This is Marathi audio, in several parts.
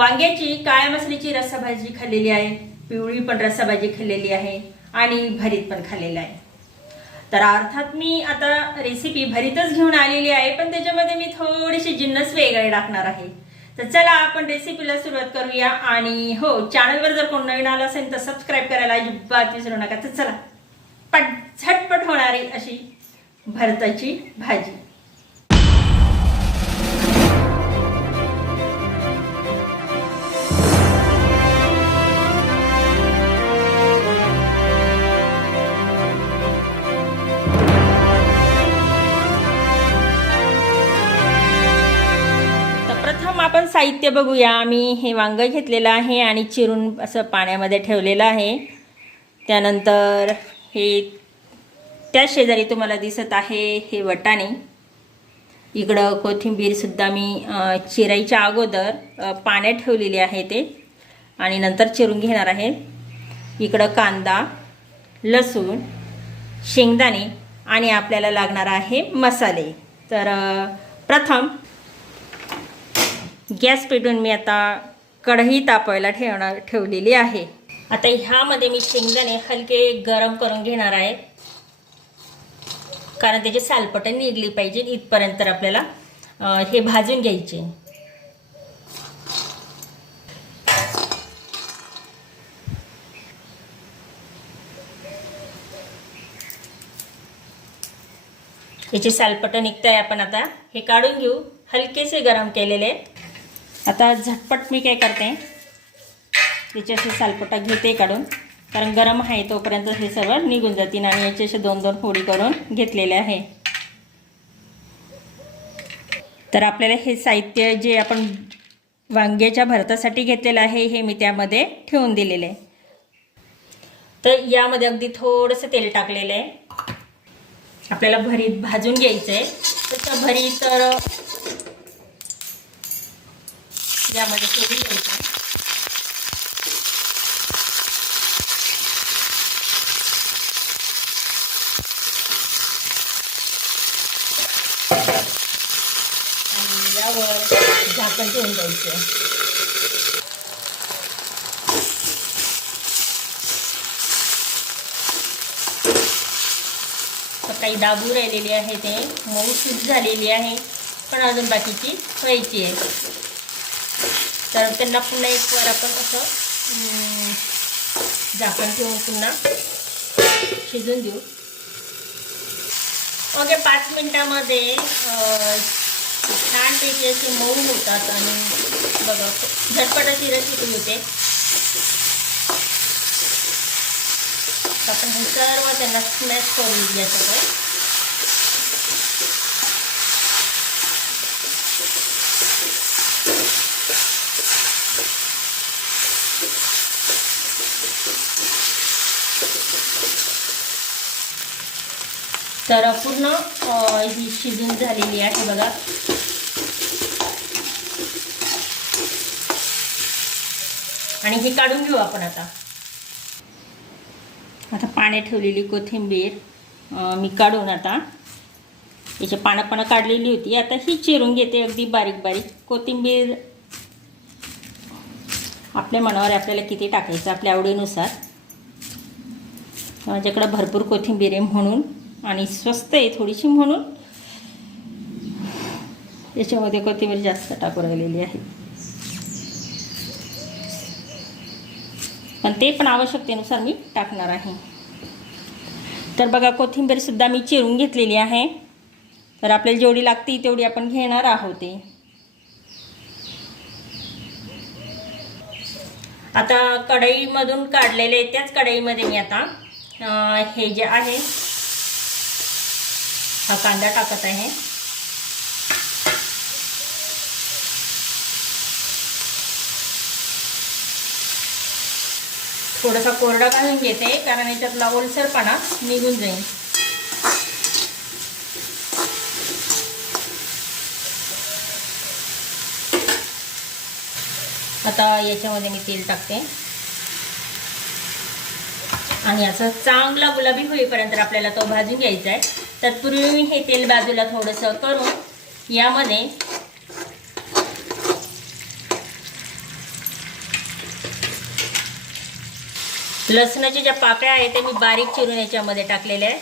वांग्याची काळ्या मसाल्याची रस्साभाजी खाल्लेली आहे पिवळी पण रस्साभाजी खाल्लेली आहे आणि भरीत पण खाल्लेलं आहे. तर अर्थात मी आता रेसिपी भरीतच घेऊन आलेली आहे पण त्याच्यामध्ये मी थोडेसे जिन्नस वेगळे टाकणार आहे. तर चला आपण रेसिपीला सुरुवात करूया आणि हो चॅनलवर जर कोण नवीन आलं असेल तर सबस्क्राईब करायला अजिबात विसरू नका. तर चला पट झटपट होणारी अशी भरताची भाजी. साहित्य बघूया. आम्ही हे वांगं घेतलेलं आहे आणि चिरून असं पाण्यामध्ये ठेवलेलं आहे. त्यानंतर हे त्या शेजारी तुम्हाला दिसत आहे हे वटाणे. इकडं कोथिंबीरसुद्धा मी चिरायच्या अगोदर पाण्यात ठेवलेली आहे ते. आणि नंतर चिरून घेणार आहे. इकडं कांदा लसूण शेंगदाणे आणि आपल्याला लागणार आहे मसाले. तर प्रथम गॅस पेटून मी आता कढई तापवायला ठेवणार ठेवलेली आहे. आता ह्यामध्ये मी शेंगदाणे हलके गरम करून घेणार आहे. कारण त्याची सालपटं निघली पाहिजे इथपर्यंत तर आपल्याला हे भाजून घ्यायचे. याची सालपटं निघताय आपण आता. हे काढून घेऊ. हलकेसे गरम केलेले. आता झटपट मी काय करते याचे असे सालपटा घेते काढून. कारण गरम आहे तोपर्यंत हे सर्व निघून जातील आणि याचे असे दोन दोन फोडी करून घेतलेले आहे. तर आपल्याला हे साहित्य जे आपण वांग्याच्या भरतासाठी घेतलेलं आहे हे मी त्यामध्ये ठेवून दिलेले आहे. तर यामध्ये अगदी थोडंसं तेल टाकलेलं आहे. आपल्याला भरीत भाजून घ्यायचं आहे तर भरी तर यामध्ये सोडून घ्यायचं आणि यावर झाकण ठेवून द्यायचं. काही दाबू राहिलेली आहे ते. मऊ सूट झालेली आहे. पण अजून बाकीची व्हायची आहे. तर त्यांना पुन्हा एक वर आपण असं झाकण ठेवून पुन्हा शिजून देऊ. ओके पाच मिनटामध्ये छानपैकी असे मऊ होतात आणि बघा झटपट अशी रेसिपी होते. आपण हे सर्व त्यांना स्मॅश करून याच्याकडे तर पूर्ण ही शिजून झालेली आहे बघा. आणि हे काढून घेऊ आपण आता. आता पाण्यात ठेवलेली कोथिंबीर मी काढून आता. याची पानं पानं काढलेली होती. आता ही चिरून घेते अगदी बारीक बारीक. कोथिंबीर आपल्या मनावर आपल्याला किती टाकायचं आपल्या आवडीनुसार. माझ्याकडं भरपूर कोथिंबीर आहे म्हणून. आणि स्वस्त आहे थोडीशी म्हणून. याच्यामध्ये कोथिंबीर जास्त टाकू राहिलेली आहे. पण ते पण आवश्यकतेनुसार मी टाकणार आहे. तर बघा कोथिंबीरसुद्धा मी चिरून घेतलेली आहे. तर आपल्याला जेवढी लागते तेवढी आपण घेणार आहोत ते आता कढईमधून काढलेले त्याच कढईमध्ये मी आता हे जे आहे हा कांदा टाकत आहे. थोडासा कोरडा घालून घेते कारण याच्यातला ओलसरपणा निघून जाईल. आता याच्यामध्ये मी तेल टाकते. आणि असं चांगला गुलाबी होईपर्यंत आपल्याला तो भाजून घ्यायचा आहे. तत्पूर्वी मी हे तेल बाजूला थोडंसं करून यामध्ये लसणाच्या ज्या पाकळ्या आहेत त्या मी बारीक चिरून याच्यामध्ये टाकलेल्या आहे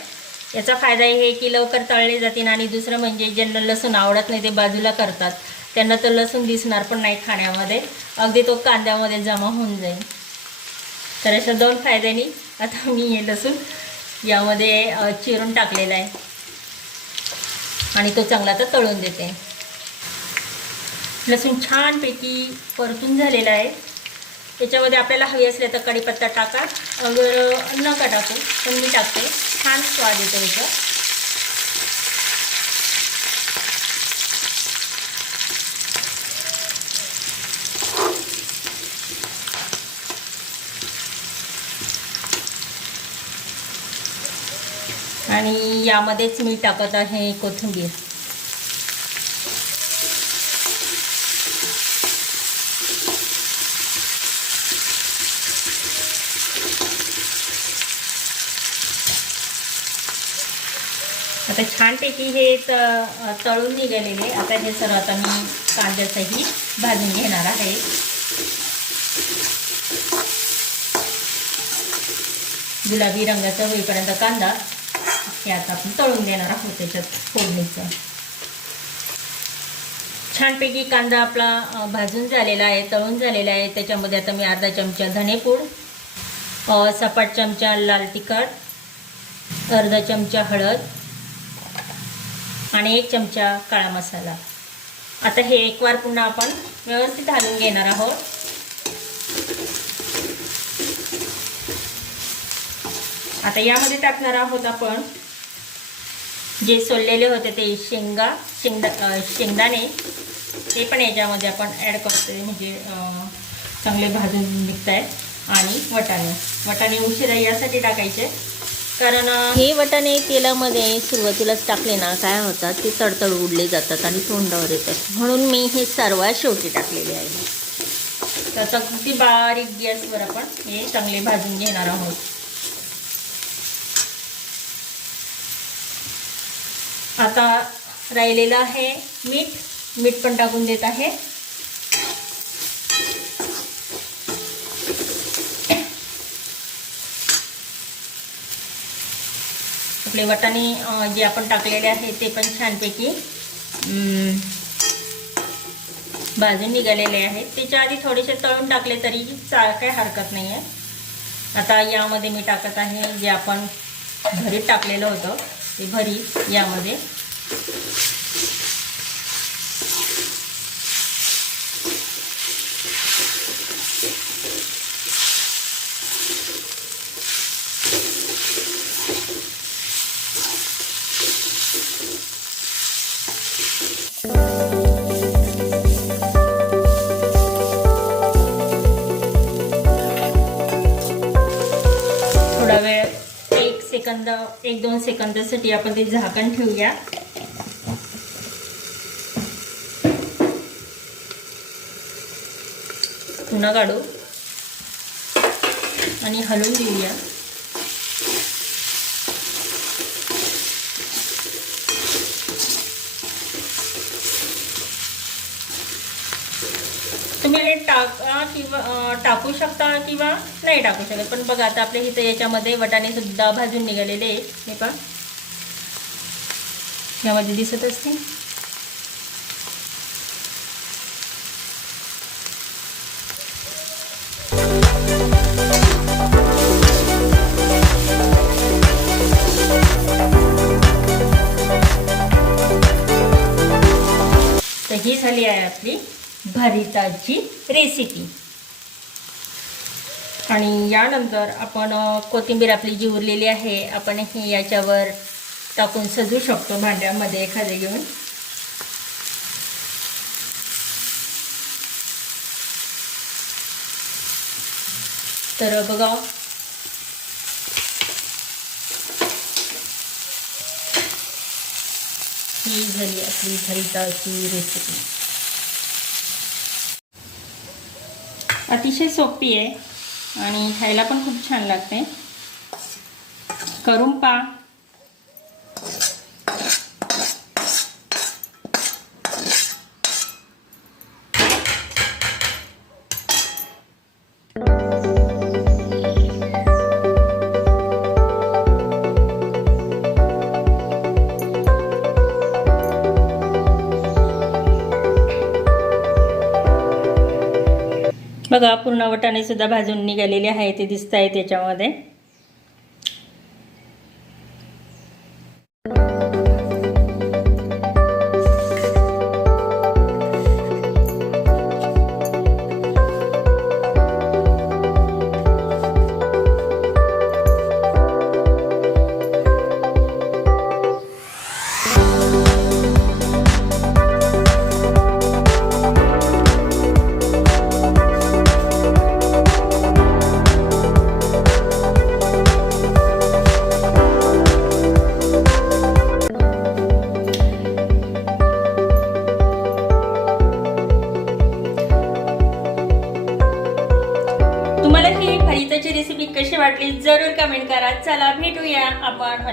याचा फायदा हे की लवकर तळले जातील आणि दुसरं म्हणजे ज्यांना लसूण आवडत नाही ते बाजूला करतात. त्यांना तर लसूण दिसणार पण नाही खाण्यामध्ये. अगदी तो कांद्यामध्ये जमा होऊन जाईल. तर अशा दोन फायद्यानी आता मी हे लसूण यामध्ये चिरून टाकलेलं आहे. आणि तो चांगला तर तळून देते. लसूण छानपैकी परतून झालेला आहे. त्याच्यामध्ये आपल्याला हवी असले तर कढीपत्ता टाका. अगर नका टाकू पण मी टाकते. छान स्वाद येतो याचा. आणि यामध्येच मी टाकत आहे कोथिंबीर. आता छानपैकी हे तळून निघालेले. आता हे सर्व आता मी कांद्याचंही भाजून घेणार आहे. गुलाबी रंगाचा होईपर्यंत कांदा हे आता आपण तळून देणार आहोत त्याच्यात फोडणीचं. छानपैकी कांदा आपला भाजून झालेला आहे तळून झालेला आहे. त्याच्यामध्ये आता मी अर्धा चमचा धनेपूड सपाट चमचा लाल तिखट अर्धा चमचा हळद आणि एक चमचा काळा मसाला. आता हे एक वार पुन्हा आपण व्यवस्थित घालून घेणार आहोत. आता यामध्ये टाकणार आहोत आपण जे सोललेले होते ते शेंगा शेंगदा शेंगदाणे ते पण याच्यामध्ये आपण ॲड करतोय. म्हणजे चांगले भाजून निघत आहेत आणि वटाणे. वटाणे उशिरा यासाठी टाकायचे. कारण हे वटाणे तेलामध्ये सुरुवातीलाच टाकले ना काय होतात ते तडतड उडले जातात आणि तोंडावर येतात. म्हणून मी हे सर्वात शेवटी टाकलेले आहे. तर अगदी बारीक गॅसवर आपण हे चांगले भाजून घेणार आहोत. आता राहिलेलं आहे मीठ. मीठ पण टाकून देत आहे. आपले वटाणे जे आपण टाकलेले आहे ते पण छानपैकी भाजून निघालेले आहेत. त्याच्या आधी थोडेसे तळून टाकले तरी चा काही हरकत नाही आहे आता यामध्ये मी टाकत आहे जे आपण घरीच टाकलेलं होतं. ते भरी यामध्ये. सेकंद एक दोन सेकंदासाठी आपण ते झाकण ठेवूया. पुन्हा काढू. आणि हलवून घेऊया. तुम्ही हे टाका किंवा टाकू शकता किंवा नाही टाकू शकत. पण बघा आता आपल्या इथं याच्यामध्ये वटाणे सुद्धा भाजून निघालेले आहे हे पहा. यामध्ये दिसत असते तर ही झाली आहे आपली भरिताची रेसिपी आणि यानंतर आपण कोथिंबीर आपली जी उरलेली आहे आपण ही याच्यावर टाकून सजू शकतो भांड्यामध्ये एखादे घेऊन. तर बघा. ही झाली आपली भरिताची रेसिपी अतिशय सोपी आहे आणि खायला पण खूप छान लागते. करून पा बघा पूर्ण वटाणे सुद्धा भाजून निघालेले आहे ते दिसत आहे त्याच्यामध्ये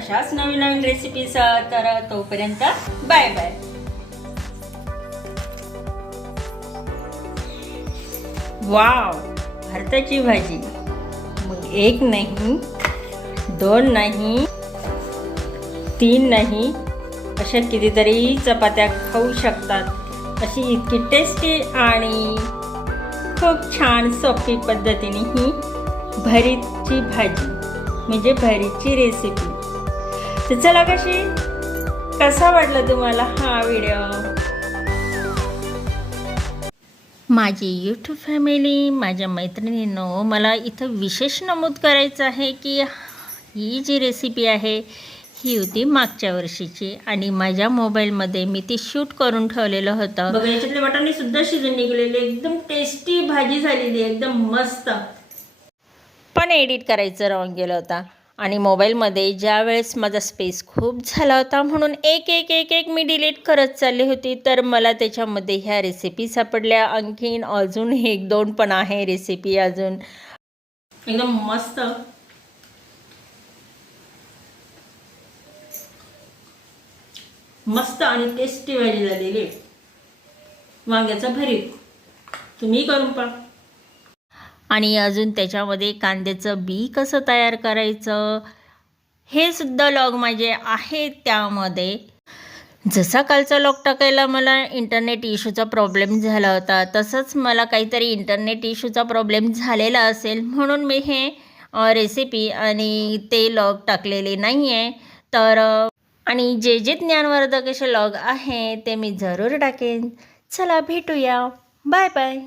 अशाच नवीन नवीन रेसिपीस तर तोपर्यंत बाय बाय वाव भरताची भाजी. मग एक नाही दोन नाही तीन नाही अशा कितीतरी चपात्या खाऊ शकतात. अशी इतकी टेस्टी आणि खूप छान सोपी पद्धतीने ही भरीतची भाजी म्हणजे भरीतची रेसिपी तर चला कशी? कसा वाटला तुम्हाला हा व्हिडिओ माझी यूट्यूब फॅमिली माझ्या मैत्रिणींनो मला इथं विशेष नमूद करायचं आहे की ही जी रेसिपी आहे ही होती मागच्या वर्षीची. आणि माझ्या मोबाईलमध्ये मी ती शूट करून ठेवलेलं होतं. बघा याच्यातले वाटाणे सुद्धा शिजून निघलेले. एकदम टेस्टी भाजी झालेली एकदम मस्त. पण एडिट करायचं राहून गेलं होता. आणि मोबाईलमध्ये ज्या वेळेस माझा स्पेस खूप झाला होता म्हणून एक एक एक एक मी डिलीट करत चालली होती तर मला त्याच्यामध्ये ह्या रेसिपी सापडल्या. आणखीन अजून एक दोन पण आहे रेसिपी अजून. एकदम मस्त. मस्त आणि टेस्टी भाजी झालेली वांग्याचा भरीत. तुम्ही करून पहा. आणि अजून त्याच्यामध्ये कांद्याचं बी कसं तयार करायचं? हे सुद्धा लॉग माझे आहेत त्यामध्ये. जसा कालचा लॉग टाकायला मला इंटरनेट इश्यूचा प्रॉब्लेम झाला होता तसंच मला काहीतरी इंटरनेट इश्यूचा प्रॉब्लेम झालेला असेल म्हणून मी हे रेसिपी आणि ते लॉग टाकलेले नाही आहे तर आणि जे जे ज्ञानवर्धक असे लॉग आहे ते मी जरूर टाकेन. चला भेटूया. Bye bye